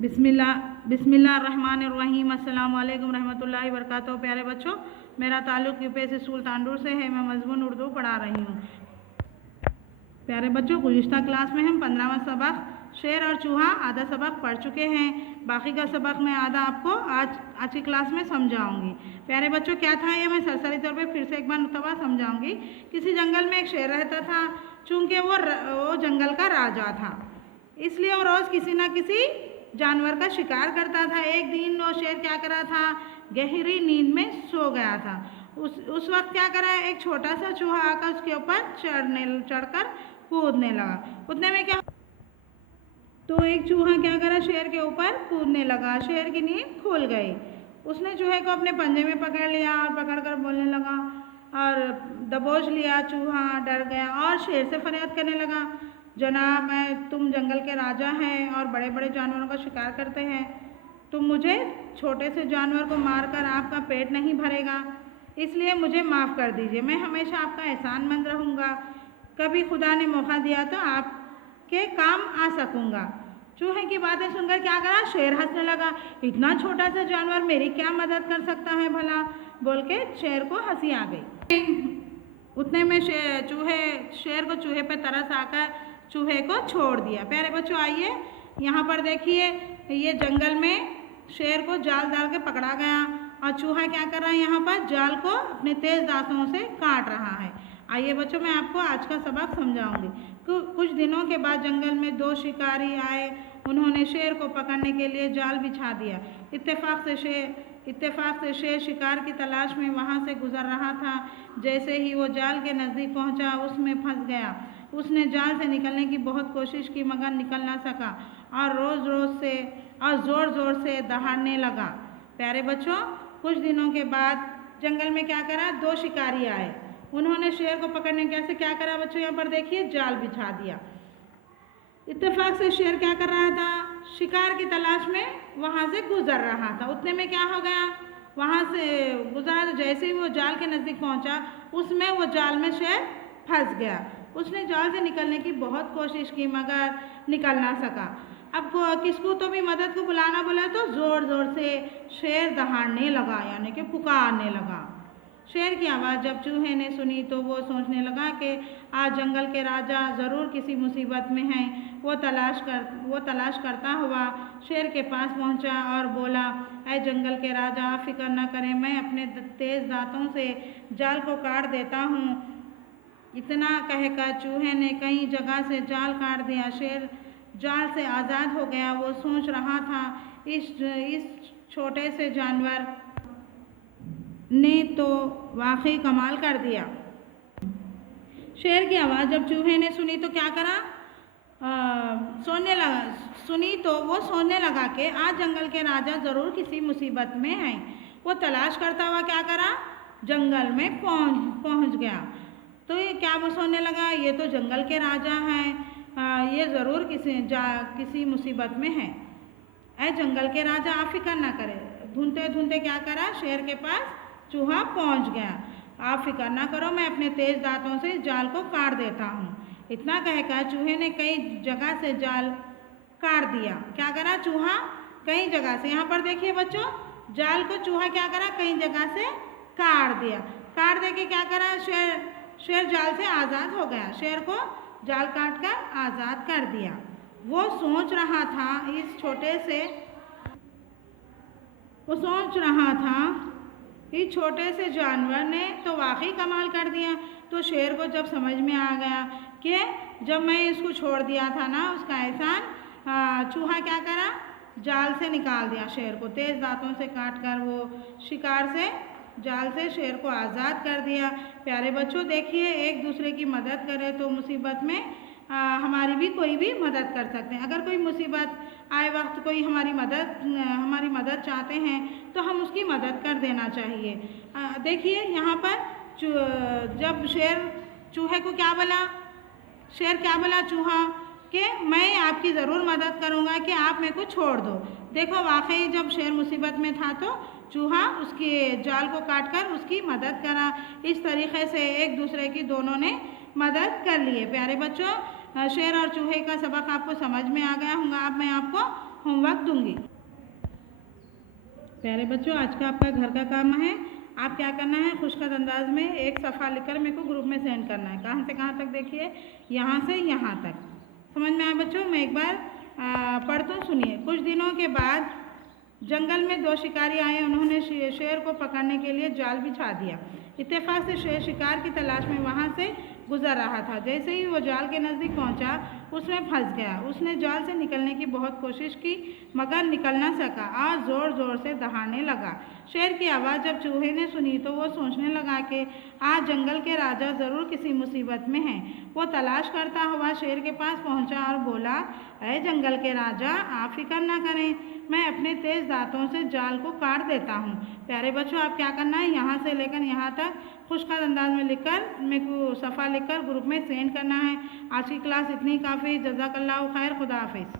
बिस्मिल्लाहिर्रहमानिर्रहीम। अस्सलाम वालेकुम रहमतुल्लाहि वबरकातुहू। प्यारे बच्चों, मेरा ताल्लुक़ यूपीएससी स्कूल तांडूर से है। मैं मज़मून उर्दू पढ़ा रही हूँ। प्यारे बच्चों, गुज़िश्ता क्लास में हम 15वां सबक शेर और चूहा आधा सबक पढ़ चुके हैं। बाकी का सबक मैं आधा आपको आज की क्लास में समझाऊंगी। प्यारे बच्चों, क्या था ये मैं सरसरी तौर पे फिर से एक बार समझाऊंगी। किसी जंगल में एक शेर रहता था। चूँकि वो जंगल का राजा था, इसलिए वो रोज़ किसी न किसी जानवर का शिकार करता था। एक दिन वो शेर क्या करा था, गहरी नींद में सो गया था। उस वक्त क्या करा, एक छोटा सा चूहा आकर उसके ऊपर चढ़कर कूदने लगा। उतने में क्या, तो एक चूहा क्या करा, शेर के ऊपर कूदने लगा। शेर की नींद खुल गई। उसने चूहे को अपने पंजे में पकड़ लिया और पकड़कर बोलने लगा और दबोच लिया। चूहा डर गया और शेर से फरियाद करने लगा, जनाब, तुम जंगल के राजा हैं और बड़े बड़े जानवरों का शिकार करते हैं। तुम मुझे छोटे से जानवर को मारकर आपका पेट नहीं भरेगा, इसलिए मुझे माफ़ कर दीजिए। मैं हमेशा आपका एहसानमंद रहूँगा। कभी खुदा ने मौका दिया तो आपके काम आ सकूँगा। चूहे की बातें सुनकर क्या करा, शेर हंसने लगा। इतना छोटा सा जानवर मेरी क्या मदद कर सकता है भला, बोल के शेर को हंसी आ गई। उतने में शेर को चूहे पे तरस आकर चूहे को छोड़ दिया। प्यारे बच्चों, आइए यहाँ पर देखिए, ये जंगल में शेर को जाल डाल के पकड़ा गया और चूहा क्या कर रहा है, यहाँ पर जाल को अपने तेज दांतों से काट रहा है। आइए बच्चों, मैं आपको आज का सबक समझाऊंगी। कुछ दिनों के बाद जंगल में दो शिकारी आए। उन्होंने शेर को पकड़ने के लिए जाल बिछा दिया। इत्तेफाक से शेर शिकार की तलाश में वहाँ से गुजर रहा था। जैसे ही वो जाल के नज़दीक पहुँचा, उसमें फंस गया। उसने जाल से निकलने की बहुत कोशिश की, मगर निकल ना सका और ज़ोर ज़ोर से दहाड़ने लगा। प्यारे बच्चों, कुछ दिनों के बाद जंगल में क्या करा, दो शिकारी आए। उन्होंने शेर को पकड़ने कैसे क्या करा बच्चों, यहाँ पर देखिए, जाल बिछा दिया। इत्तेफाक से शेर क्या कर रहा था, शिकार की तलाश में वहाँ से गुजर रहा था। उतने में क्या हो गया, वहाँ से गुजरा तो जैसे ही वो जाल के नज़दीक पहुँचा, उसमें वो जाल में शेर फंस गया। उसने जाल से निकलने की बहुत कोशिश की, मगर निकल ना सका। अब किसको तो भी मदद को बुलाना बोला तो ज़ोर ज़ोर से शेर दहाड़ने लगा, यानी कि पुकारने लगा। शेर की आवाज़ जब चूहे ने सुनी तो वो सोचने लगा कि आज जंगल के राजा ज़रूर किसी मुसीबत में हैं। वो तलाश करता हुआ शेर के पास पहुंचा और बोला, ऐ जंगल के राजा, आप फिक्र न करें, मैं अपने तेज़ दांतों से जाल को काट देता हूँ। इतना कहकर चूहे ने कई जगह से जाल काट दिया। शेर जाल से आज़ाद हो गया। वो सोच रहा था, इस छोटे से जानवर ने तो वाकई कमाल कर दिया। शेर की आवाज़ जब चूहे ने सुनी तो क्या करा, सोचने लगा कि आज जंगल के राजा ज़रूर किसी मुसीबत में हैं। वो तलाश करता हुआ क्या करा, जंगल में पहुंच गया। तो ये क्या वो सोचने लगा, ये तो जंगल के राजा हैं, ये ज़रूर किसी मुसीबत में हैं। ऐ जंगल के राजा, आप फिक्र ना करें। ढूंढते ढूंढते क्या करा, शेर के पास चूहा पहुंच गया। आप फिक्र ना करो, मैं अपने तेज दांतों से जाल को काट देता हूँ। इतना कहकर चूहे ने कई जगह से जाल काट दिया। क्या करा चूहा, कई जगह से, यहाँ पर देखिए बच्चों, जाल को चूहा क्या करा, कई जगह से काट दिया। काट दे के क्या करा, शेर जाल से आज़ाद हो गया। शेर को जाल काट कर आज़ाद कर दिया। वो सोच रहा था इस छोटे से जानवर ने तो वाकई कमाल कर दिया। तो शेर को जब समझ में आ गया कि जब मैं इसको छोड़ दिया था ना, उसका एहसान, चूहा क्या करा, जाल से निकाल दिया शेर को, तेज़ दांतों से काट कर वो शिकार से जाल से शेर को आज़ाद कर दिया। प्यारे बच्चों, देखिए, एक दूसरे की मदद करें तो मुसीबत में हमारी कोई भी मदद कर सकते हैं। अगर कोई मुसीबत आए वक्त कोई हमारी मदद चाहते हैं तो हम उसकी मदद कर देना चाहिए। देखिए यहाँ पर जब शेर चूहे को क्या बोला, शेर क्या बोला चूहा कि मैं आपकी ज़रूर मदद करूँगा कि आप मेरे को छोड़ दो। देखो, वाकई जब शेर मुसीबत में था तो चूहा उसके जाल को काटकर उसकी मदद करा। इस तरीके से एक दूसरे की दोनों ने मदद कर लिए। प्यारे बच्चों, शेर और चूहे का सबक आपको समझ में आ गया होगा। अब मैं आपको होमवर्क दूंगी। प्यारे बच्चों, आज का आपका घर का काम है, आप क्या करना है, खुशखत अंदाज में एक सफ़ा लिखकर मेरे को ग्रुप में सेंड करना है। कहाँ से कहाँ तक देखिए, यहाँ से यहाँ तक। समझ में आया बच्चों? मैं एक बार पढ़ता हूँ, सुनिए। कुछ दिनों के बाद जंगल में 2 शिकारी आए। उन्होंने शेर को पकड़ने के लिए जाल बिछा दिया। इत्तेफाक से शेर शिकार की तलाश में वहाँ से गुजर रहा था। जैसे ही वो जाल के नज़दीक पहुँचा, उसमें फंस गया। उसने जाल से निकलने की बहुत कोशिश की, मगर निकल न सका और ज़ोर ज़ोर से दहाड़ने लगा। शेर की आवाज़ जब चूहे ने सुनी तो वो सोचने लगा कि आज जंगल के राजा ज़रूर किसी मुसीबत में हैं। वो तलाश करता हुआ शेर के पास पहुँचा और बोला, अरे जंगल के राजा, आप फिक्र ना करें, मैं अपने तेज़ दांतों से जाल को काट देता हूँ। प्यारे बच्चों, आप क्या करना है, यहाँ से लेकर यहाँ तक खुशखत अंदाज में लिखकर मेरे को सफ़ा लिखकर ग्रुप में सेंड करना है। आज की क्लास इतनी काफ़ी। जज़ाकल्लाहु खैर, खुदा हाफिज़।